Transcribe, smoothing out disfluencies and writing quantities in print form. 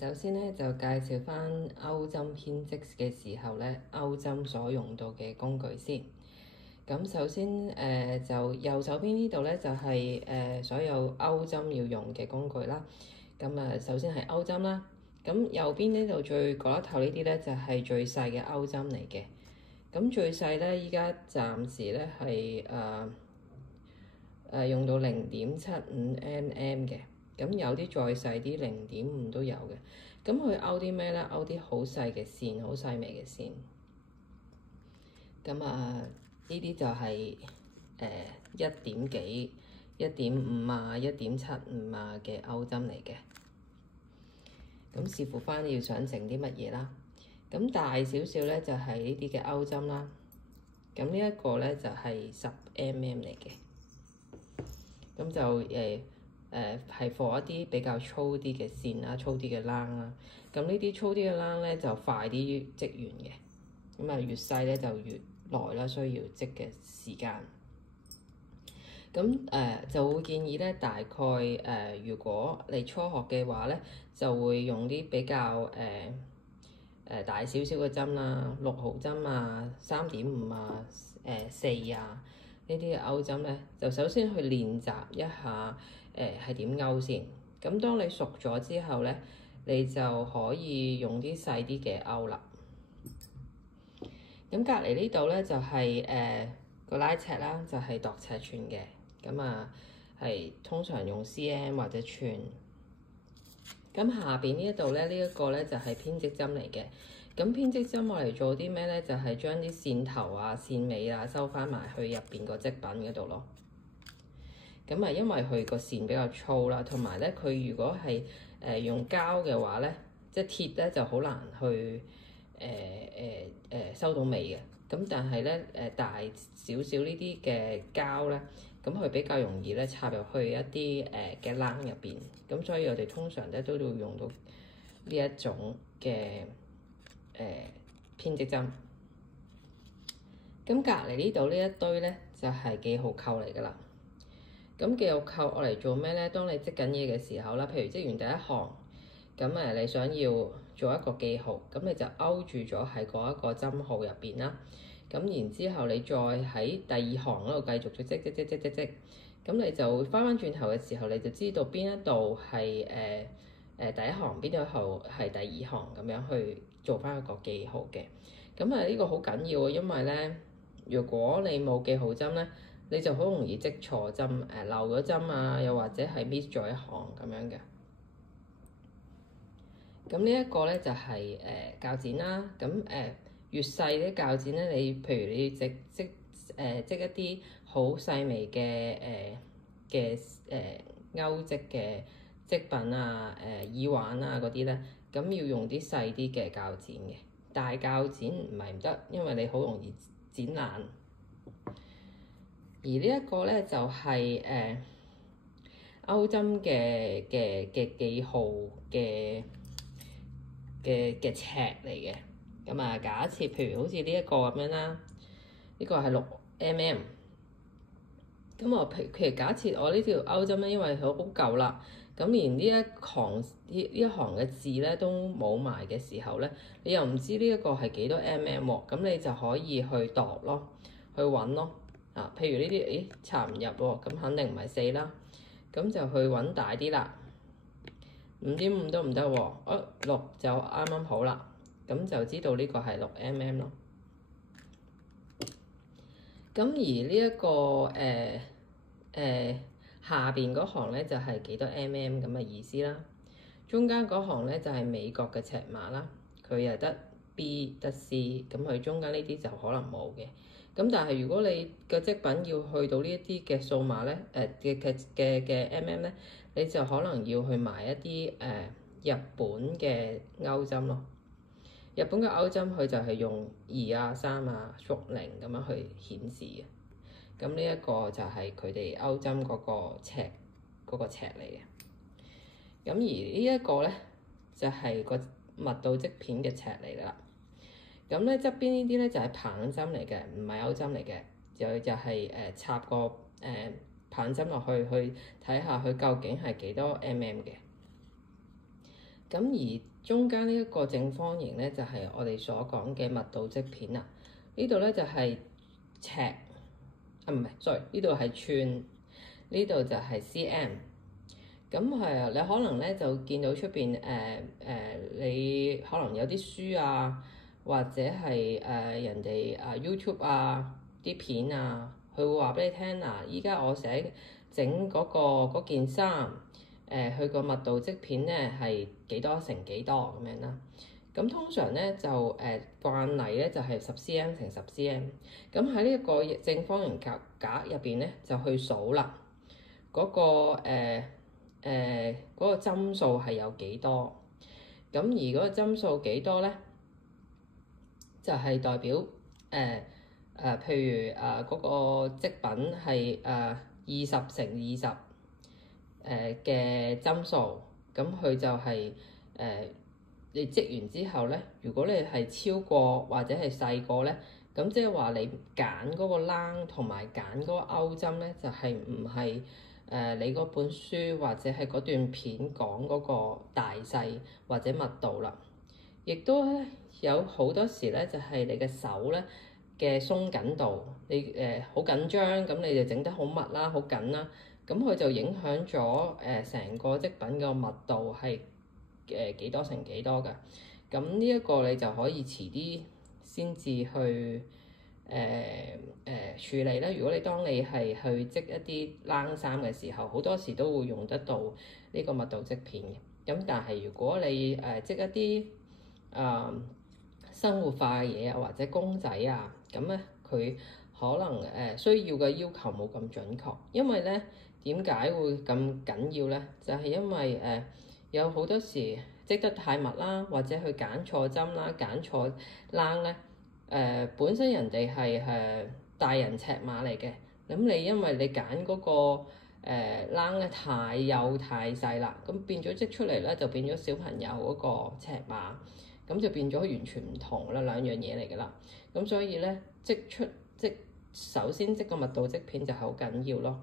首先咧就介紹翻鈎針編織嘅時候咧，鈎針所用到嘅工具先。咁首先就右手邊呢度咧就係所有鈎針要用嘅工具啦。咁首先係鈎針啦。咁右邊呢度最角落頭呢啲咧就係最細嘅鈎針嚟嘅。咁最細咧依家暫時咧係用到0.75mm嘅。咁有啲再細啲0.5都有嘅。咁佢勾啲咩咧？勾啲好細嘅線，好細微嘅線。咁呢啲就係1點幾、1.5啊、1.75啊嘅鈎針嚟嘅。咁視乎翻要想整啲乜嘢啦。咁大少少咧就係呢啲嘅鈎針啦。咁呢一個咧就係10mm嚟嘅。咁就係放一啲比較粗啲嘅線啦，粗啲嘅冷啦。咁呢啲粗啲嘅冷咧就快啲織完嘅。咁越細咧就越耐啦，需要織嘅時間。咁就會建議咧，大概如果你初學嘅話咧，就會用啲比較大少少嘅針啦，6號針啊、3.5啊、4啊呢啲嘅鈎針咧，就首先去練習一下係點鈎先。咁當你熟咗之後咧，你就可以用啲細啲嘅鈎啦。咁隔離呢度咧就係個拉尺啦，就係度尺寸嘅。咁係通常用 cm 或者寸。咁下邊呢一度咧，呢一個咧就係編織針嚟嘅。咁編織針我嚟做啲咩咧？就係將啲線頭啊、線尾啊收翻埋去入邊個織品嗰度咯。咁因為佢個線比較粗啦，同埋咧佢如果係用膠嘅話咧，即係鐵咧就好難去收到尾嘅。咁但係咧大少少呢啲嘅膠咧，咁佢比較容易咧插入去一啲嘅冷入邊。咁所以我哋通常咧都要用到呢一種嘅編織針。咁隔離呢度呢一堆咧就係記號扣嚟㗎啦。咁記號扣我嚟做咩咧？當你織緊嘢嘅時候啦，譬如織完第一行，咁你想要做一個記號，咁你就勾住咗喺嗰一個針號入邊啦。咁然之後你再喺第二行嗰度繼續再織，咁你就翻轉頭嘅時候，你就知道邊一度係第一行，邊一度係第二行，咁樣去做翻一個記號嘅。咁呢個好緊要啊，因為咧，如果你冇記號針咧，你就好容易織錯針，漏咗針啊，又或者係 miss 咗一行咁樣嘅。咁呢一個咧就係鉸剪啦。咁越細啲鉸剪咧，你譬如你織一啲好細微嘅鈎織嘅織品啊、耳環啊嗰啲咧，咁要用啲細啲嘅鉸剪嘅。大鉸剪唔係唔得，因為你好容易剪爛。而呢一個咧就係鈎針嘅記號嘅尺嚟嘅。咁假設譬如好似呢一個咁樣啦，呢個係6mm。咁我譬如假設我呢條鈎針咧，因為佢好舊啦，咁連呢一行嘅字咧都冇埋嘅時候咧，你又唔知呢一個係幾多 mm 喎，咁你就可以去度咯，去揾咯。譬如呢啲，插唔入喎，咁肯定唔係4啦，咁就去揾大啲啦。5.5都唔得喎，6就啱啱好啦，咁就知道呢個係6mm咯。咁而呢一個下邊嗰行咧就係幾多 mm 咁嘅意思啦。中間嗰行咧就係美國嘅尺碼啦，佢又得 B 得 C， 咁佢中間呢啲就可能冇嘅。咁但係如果你嘅織品要去到呢一啲嘅數碼咧，嘅 mm 咧，你就可能要去買一啲日本嘅鈎針咯。日本嘅鈎針佢就係用2啊、3啊、0咁樣去顯示嘅。咁呢一個就係佢哋鈎針嗰個尺嚟嘅。咁而呢一個咧就係個密度織片嘅尺嚟啦。咁咧側邊呢啲咧就係棒針嚟嘅，唔係鈎針嚟嘅。就係插個棒針落去睇下佢究竟係幾多 mm 嘅。咁而中間呢一個正方形咧，就係我哋所講嘅密度積片啦。呢度咧就係尺，唔係，sorry，呢度係寸，呢度就係 cm。咁係你可能咧就見到出邊你可能有啲書啊，或者係人哋YouTube 啊啲片啊，佢會話俾你聽嗱，依家我寫整嗰件衫，佢個密度積片咧係幾多乘幾多咁樣啦。咁通常咧就慣例咧就係10cm乘10cm。咁喺呢一個正方形格入邊咧就去數啦，嗰個針數係有幾多？咁而嗰個針數幾多咧？就係代表譬如嗰個積品係20乘20嘅針數，咁佢就係你積完之後咧，如果你係超過或者係細過咧，咁即係話你揀嗰個冷同埋揀嗰個勾針咧，就係唔係你嗰本書或者係嗰段片講嗰個大細或者密度啦。亦都咧有好多時咧，就係你嘅手咧嘅鬆緊度，你好緊張，咁你就整得好密啦，好緊啦，咁佢就影響咗成個織品嘅密度係幾多乘幾多㗎。咁呢一個你就可以遲啲先至去處理啦。如果當你係去織一啲冷衫嘅時候，好多時都會用得到呢個密度織片嘅。咁但係如果你織一啲生活化嘅嘢啊，或者公仔啊，咁咧佢可能需要嘅要求冇咁準確。因為咧點解會咁緊要咧？就係因為有好多時織得太密啦，或者佢揀錯針啦、揀錯冷咧，本身人哋係大人尺碼嚟嘅，咁你因為你揀嗰個冷咧太幼太細啦，咁變咗織出嚟咧就變咗小朋友嗰個尺碼。咁就變咗完全唔同啦，兩樣嘢嚟㗎啦。咁所以咧，首先織個密度織片就係好緊要咯。